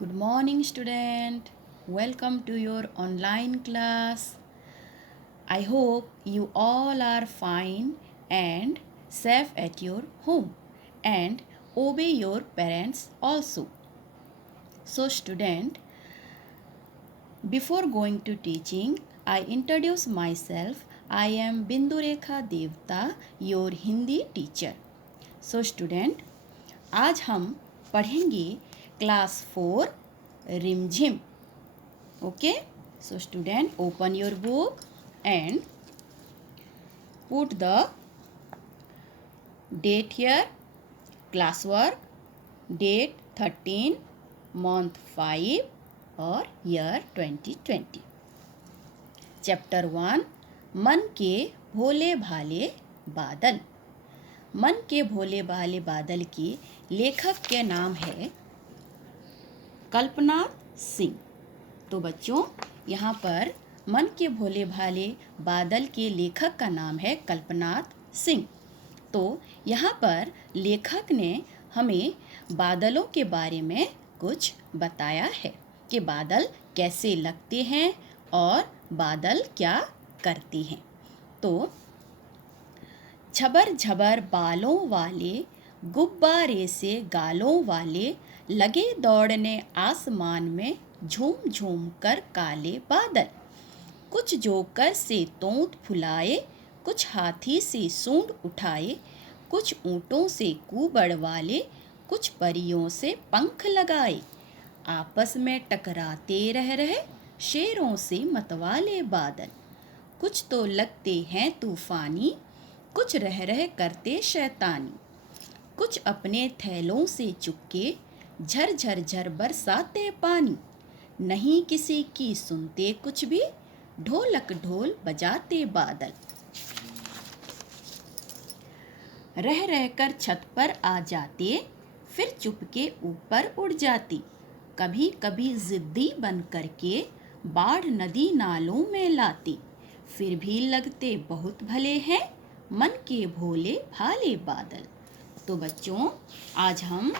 Good morning, student. Welcome to your online class. I hope you all are fine and safe at your home and obey your parents also. So, student, before going to teaching, I introduce myself. I am Bindurekha Devta, your Hindi teacher. So, student, आज हम पढ़ेंगे class 4 रिमझिम. Okay, so student, open your book and put the date here, class work, date 13, month 5 और year 2020. Chapter 1, मन के भोले भाले बादल. मन के भोले भाले बादल के लेखक के नाम है कल्पनाथ सिंह. तो बच्चों, यहाँ पर मन के भोले भाले बादल के लेखक का नाम है कल्पनाथ सिंह. तो यहाँ पर लेखक ने हमें बादलों के बारे में कुछ बताया है कि बादल कैसे लगते हैं और बादल क्या करते हैं. तो झबर झबर बालों वाले, गुब्बारे से गालों वाले, लगे दौड़ने आसमान में झूम झूम कर काले बादल. कुछ जोकर से तोंत फुलाए, कुछ हाथी से सूंड उठाए, कुछ ऊँटों से कुबड़ वाले, कुछ परियों से पंख लगाए. आपस में टकराते रह रहे शेरों से मतवाले बादल. कुछ तो लगते हैं तूफानी, कुछ रह रहे करते शैतानी. कुछ अपने थैलों से चुपके झर झर झर बरसाते पानी. नहीं किसी की सुनते कुछ भी, ढोलक ढोल बजाते बादल. रह रहकर छत पर आ जाते, फिर चुपके ऊपर उड़ जाती. कभी कभी जिद्दी बन करके बाढ़ नदी नालों में लाती. फिर भी लगते बहुत भले हैं मन के भोले भाले बादल. तो बच्चों, आज हम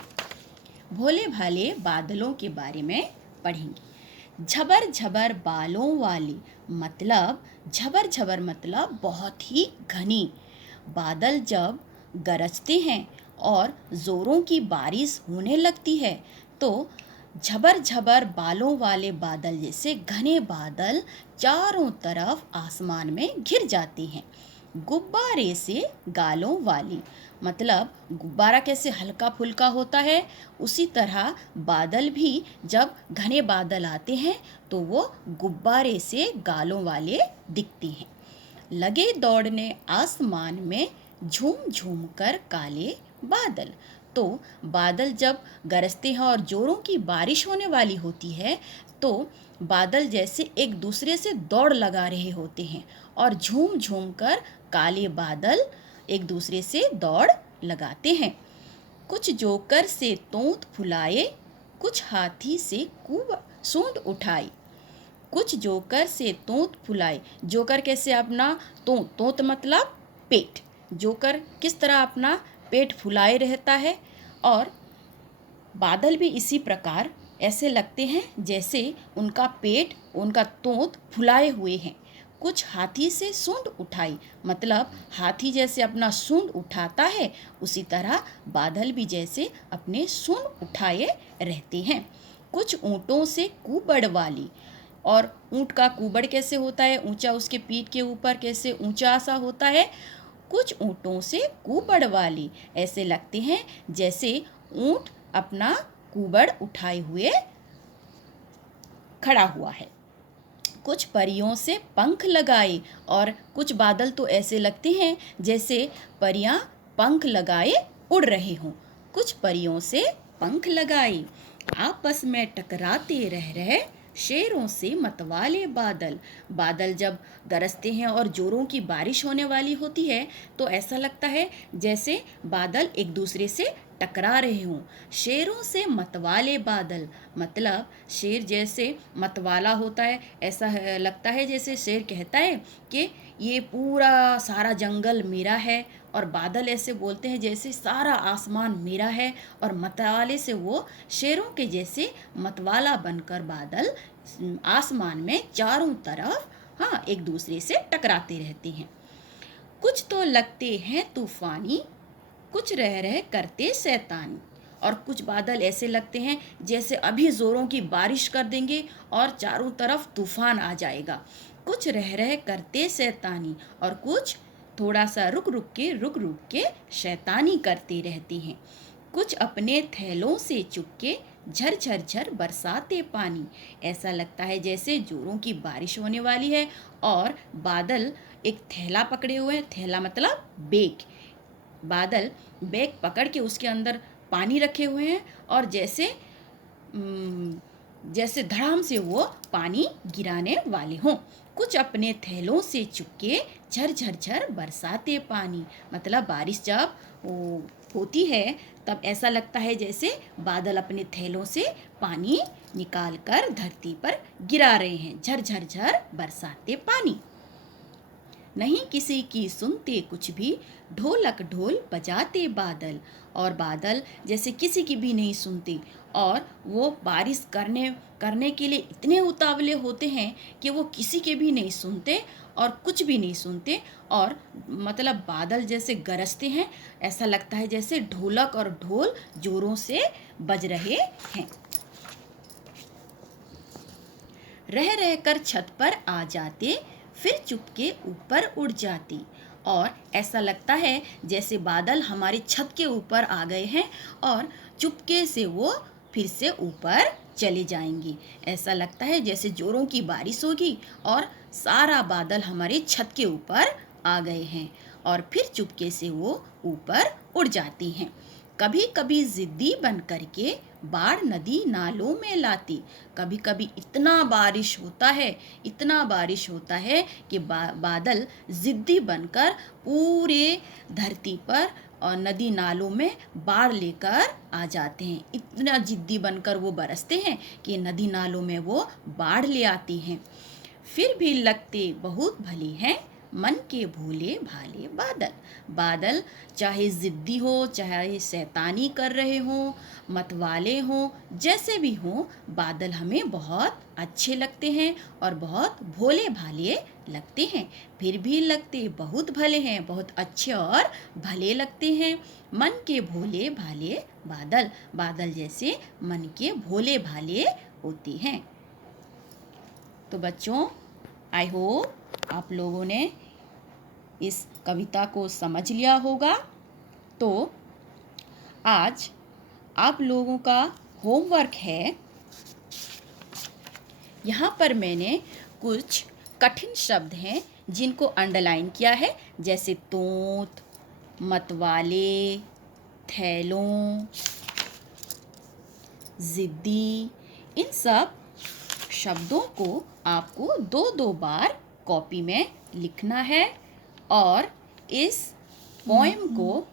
भोले भाले बादलों के बारे में पढ़ेंगे. झबर झबर बालों वाली, मतलब झबर झबर मतलब बहुत ही घनी. बादल जब गरजते हैं और ज़ोरों की बारिश होने लगती है तो झबर झबर बालों वाले बादल जैसे घने बादल चारों तरफ आसमान में घिर जाते हैं. गुब्बारे से गालों वाली, मतलब गुब्बारा कैसे हल्का फुल्का होता है, उसी तरह बादल भी जब घने बादल आते हैं तो वो गुब्बारे से गालों वाले दिखते हैं. लगे दौड़ने आसमान में झूम झूम कर काले बादल. तो बादल जब गरजते हैं और जोरों की बारिश होने वाली होती है तो बादल जैसे एक दूसरे से दौड़ लगा रहे होते हैं और झूम झूम कर काले बादल एक दूसरे से दौड़ लगाते हैं. कुछ जोकर से तोंत फुलाए, कुछ हाथी से सूंड उठाई. कुछ जोकर से तोंत फुलाए. जोकर कैसे अपना तोंत मतलब पेट. जोकर किस तरह अपना पेट फुलाए रहता है और बादल भी इसी प्रकार ऐसे लगते हैं जैसे उनका पेट, उनका तोंत फुलाए हुए हैं. कुछ हाथी से सूंड उठाई, मतलब हाथी जैसे अपना सूंड उठाता है उसी तरह बादल भी जैसे अपने सूंड उठाए रहते हैं. कुछ ऊँटों से कुबड़ वाली, और ऊँट का कुबड़ कैसे होता है, ऊंचा, उसके पीठ के ऊपर कैसे ऊंचा सा होता है. कुछ ऊँटों से कुबड़ वाली, ऐसे लगते हैं जैसे ऊँट अपना कुबड़ उठाए हुए खड़ा हुआ है. कुछ परियों से पंख लगाए, और कुछ बादल तो ऐसे लगते हैं जैसे परियां पंख लगाए उड़ रहे हों. कुछ परियों से पंख लगाए. आपस में टकराते रह रहे शेरों से मतवाले बादल. बादल जब गरजते हैं और जोरों की बारिश होने वाली होती है तो ऐसा लगता है जैसे बादल एक दूसरे से टकरा रहे हों. शेरों से मतवाले बादल, मतलब शेर जैसे मतवाला होता है, ऐसा लगता है जैसे शेर कहता है कि ये पूरा सारा जंगल मेरा है और बादल ऐसे बोलते हैं जैसे सारा आसमान मेरा है, और मतवाले से वो शेरों के जैसे मतवाला बनकर बादल आसमान में चारों तरफ हाँ एक दूसरे से टकराते रहते हैं। कुछ तो लगते हैं तूफानी, कुछ रह रह करते शैतानी। और कुछ बादल ऐसे लगते हैं जैसे अभी जोरों की बारिश कर देंगे और चारों तरफ तूफान आ जाएगा। कुछ रह रह करते शैतानी, और कुछ थोड़ा सा रुक रुक के शैतानी करते रहते हैं। कुछ अपने थैलों से चुपके झर झर झर बरसाते पानी। ऐसा लगता है जैसे जोरों की बारिश होने वाली है और बादल एक थैला पकड़े हुए हैं। थैला मतलब बैग। बादल बैग पकड़ के उसके अंदर पानी रखे हुए हैं और जैसे धड़ाम से वो पानी गिराने वाले हों। कुछ अपने थैलों से चुपके झर झर झर बरसाते पानी, मतलब बारिश जब होती है तब ऐसा लगता है जैसे बादल अपने थैलों से पानी निकाल कर धरती पर गिरा रहे हैं। झर झर झर बरसाते पानी। नहीं किसी की सुनते कुछ भी, ढोलक ढोल बजाते बादल। और बादल जैसे किसी की भी नहीं सुनते और वो बारिश करने के लिए इतने उतावले होते हैं कि वो किसी के भी नहीं सुनते और कुछ भी नहीं सुनते। और मतलब बादल जैसे गरजते हैं, ऐसा लगता है जैसे ढोलक और ढोल जोरों से बज रहे हैं। रह रहकर छत पर आ जाते, फिर चुपके ऊपर उड़ जाती। और ऐसा लगता है जैसे बादल हमारी छत के ऊपर आ गए हैं और चुपके से वो फिर से ऊपर चले जाएंगे। ऐसा लगता है जैसे जोरों की बारिश होगी और सारा बादल हमारी छत के ऊपर आ गए हैं और फिर चुपके से वो ऊपर उड़ जाती हैं। कभी कभी जिद्दी बन करके बाढ़ नदी नालों में लाती। कभी कभी इतना बारिश होता है कि बादल जिद्दी बनकर पूरे धरती पर और नदी नालों में बाढ़ लेकर आ जाते हैं। इतना जिद्दी बनकर वो बरसते हैं कि नदी नालों में वो बाढ़ ले आती हैं। फिर भी लगते बहुत भले हैं मन के भोले भाले बादल। बादल चाहे जिद्दी हो, चाहे शैतानी कर रहे हों, मतवाले हों, जैसे भी हों, बादल हमें बहुत अच्छे लगते हैं और बहुत भोले भाले लगते हैं। फिर भी लगते बहुत भले हैं, बहुत अच्छे और भले लगते हैं। मन के भोले भाले बादल। बादल जैसे मन के भोले भाले होते हैं। तो बच्चों, आई होप आप लोगों ने इस कविता को समझ लिया होगा। तो आज आप लोगों का होमवर्क है, यहाँ पर मैंने कुछ कठिन शब्द हैं जिनको अंडरलाइन किया है, जैसे तोंत, मतवाले, थैलों, जिद्दी। इन सब शब्दों को आपको 2-2 बार कॉपी में लिखना है और इस पोएम को